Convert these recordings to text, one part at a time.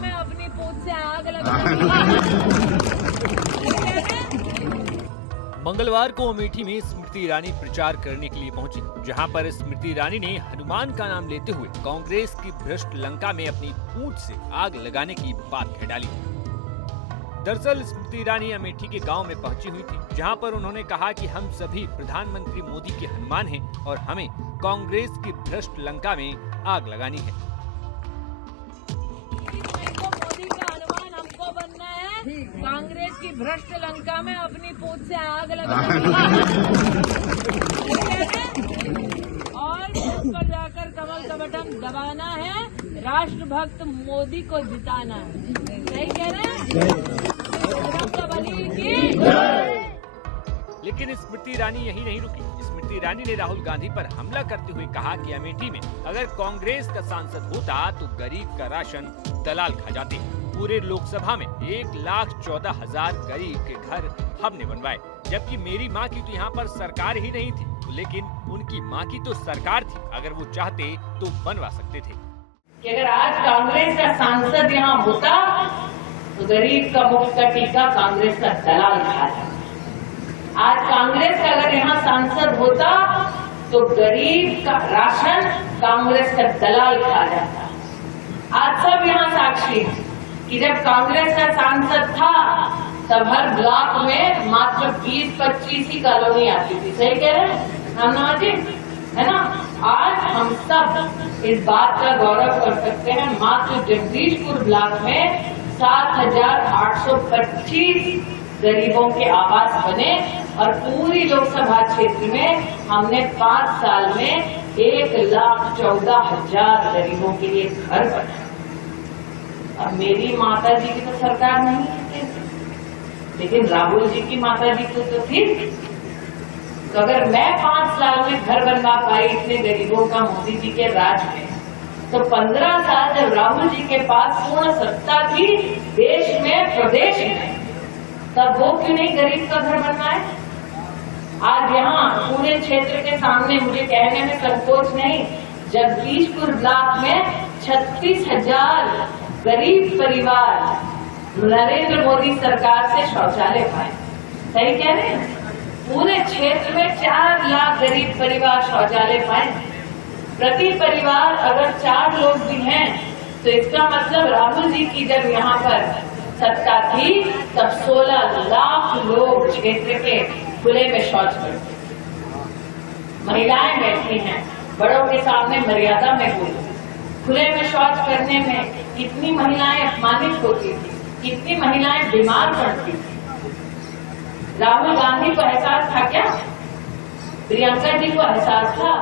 में अपनी पूंछ से आग लगाऊंगी। मंगलवार को अमेठी में स्मृति ईरानी प्रचार करने के लिए पहुंची, जहां पर स्मृति ईरानी ने हनुमान का नाम लेते हुए कांग्रेस की भ्रष्ट लंका में अपनी पूंछ से आग लगाने की बात कह डाली। दरअसल स्मृति ईरानी अमेठी के गांव में पहुंची हुई थी, जहां पर उन्होंने कहा कि हम सभी प्रधानमंत्री मोदी के हनुमान हैं और हमें कांग्रेस की भ्रष्ट लंका में आग लगानी है। मोदी का हनुमान हमको बनना है, कांग्रेस की भ्रष्ट लंका में अपनी पूंछ से आग लगाऊंगी और उस पर जाकर कमल का बटन दबाना है, राष्ट्रभक्त मोदी को जिताना है। सही कह रहे हैं? लेकिन स्मृति ईरानी यही नहीं रुकी। स्मृति ईरानी ने राहुल गांधी पर हमला करते हुए कहा कि अमेठी में अगर कांग्रेस का सांसद होता तो गरीब का राशन दलाल खा जाते। पूरे लोकसभा में 1,14,000 गरीब के घर हमने बनवाए, जबकि मेरी माँ की तो यहाँ पर सरकार ही नहीं थी, लेकिन उनकी माँ की तो सरकार थी। अगर वो चाहते तो बनवा सकते थे। कि अगर आज कांग्रेस का सांसद यहाँ होता तो गरीब का मुफ्त का टीका कांग्रेस का दलाल खा जाता। आज कांग्रेस का अगर यहाँ सांसद होता तो गरीब का राशन कांग्रेस का दलाल खा जाता। आज सब यहाँ साक्षी हैं कि जब कांग्रेस का सांसद था तब हर ब्लॉक में मात्र 20-25 ही कॉलोनी आती थी। सही कह रहे हैं रामनाथ जी, है ना? आज हम सब इस बात का गौरव कर सकते हैं, मात्र जगदीशपुर ब्लॉक में 7,825 गरीबों के आवास बने और पूरी लोकसभा क्षेत्र में हमने 5 साल में 1,14,000 गरीबों के लिए घर बनाए। अब मेरी माता जी की तो सरकार नहीं है, लेकिन राहुल जी की माता जी को तो थी। तो अगर मैं 5 साल में घर बनवा पाई इतने गरीबों का मोदी जी के राज में, तो 15 साल जब राहुल जी के पास पूर्ण सत्ता थी देश में, प्रदेश में, तब वो क्यों नहीं गरीब का घर बनवाए? आज यहाँ पूरे क्षेत्र के सामने मुझे कहने में संकोच नहीं, जगदीशपुर ब्लॉक में 36,000 गरीब परिवार नरेंद्र मोदी सरकार से शौचालय पाए। सही कह रहे हैं? पूरे क्षेत्र में 4 लाख गरीब परिवार शौचालय पाए। प्रति परिवार अगर 4 लोग भी हैं तो इसका मतलब राहुल जी की जब यहाँ पर सत्ता थी तब 16 लाख लोग क्षेत्र के खुले में शौच करते। महिलाएं बैठी हैं, बड़ों के सामने मर्यादा में बोली। खुले में शौच करने में कितनी महिलाएं अपमानित होती थी, कितनी महिलाएं बीमार पड़ती थी। राहुल गांधी को एहसास था क्या? प्रियंका जी को एहसास था?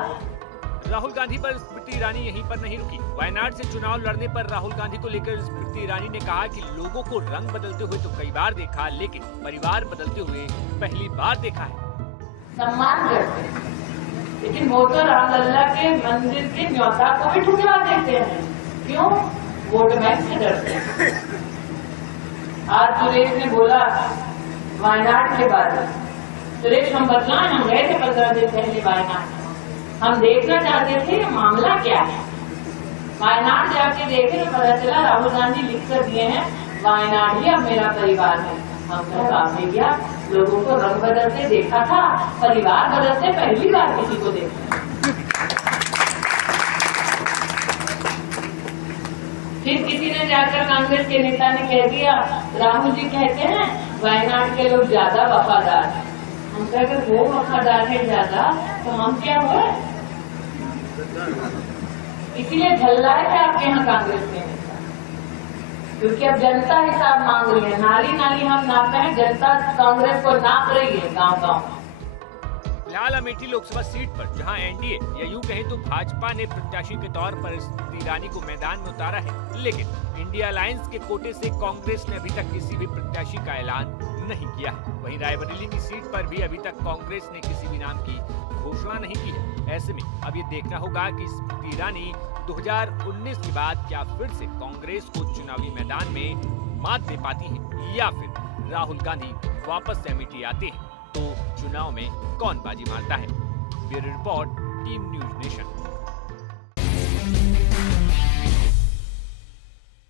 राहुल गांधी पर स्मृति ईरानी यहीं पर नहीं रुकी। वायनाड से चुनाव लड़ने पर राहुल गांधी को लेकर स्मृति ईरानी ने कहा कि लोगों को रंग बदलते हुए तो कई बार देखा, लेकिन परिवार बदलते हुए पहली बार देखा है। सम्मान करते हैं, लेकिन वो तो रामलला के मंदिर के न्योता को भी ठुकरा देते हैं। क्यों? वोट बैंक से डरते हैं। आज सुरेश ने बोला वायनाड के बारे में, सुरेश हम बदलाएं, हम गए थे 15 दिन पहले वायनाड। हम देखना चाहते थे मामला क्या है। वायनाड जाके देखे तो पता चला राहुल गांधी लिख कर दिए हैं वायनाड ही अब मेरा परिवार है। हम कहे आपने क्या लोगों को रंग बदलते देखा था, परिवार बदलते पहली बार किसी को देखा। फिर किसी ने जाकर कांग्रेस के नेता ने कह दिया राहुल जी कहते हैं वायनाड के लोग ज्यादा वफादार हैं। हम कहे अगर वो वफादार है ज्यादा तो हम क्या हुए? इसीलिए झल्लाए थे आपके यहाँ कांग्रेस के नेता, क्योंकि अब जनता हिसाब मांग रही है। नाली नाली हम नापते हैं, जनता कांग्रेस को नाप रही है गांव-गांव। फिलहाल अमेठी लोकसभा सीट पर जहां एनडीए या यूं कहें तो भाजपा ने प्रत्याशी के तौर पर स्मृति ईरानी को मैदान में उतारा है, लेकिन इंडिया अलायंस के कोटे से कांग्रेस ने अभी तक किसी भी प्रत्याशी का ऐलान नहीं किया है। वहीं रायबरेली की सीट पर भी अभी तक कांग्रेस ने किसी भी नाम की घोषणा नहीं की है। ऐसे में अब ये देखना होगा कि स्मृति ईरानी 2019 के बाद क्या फिर से कांग्रेस को चुनावी मैदान में मात दे पाती है, या फिर राहुल गांधी वापस से अमेठी आते हैं तो चुनाव में कौन बाजी मारता है। Bureau report, team news nation.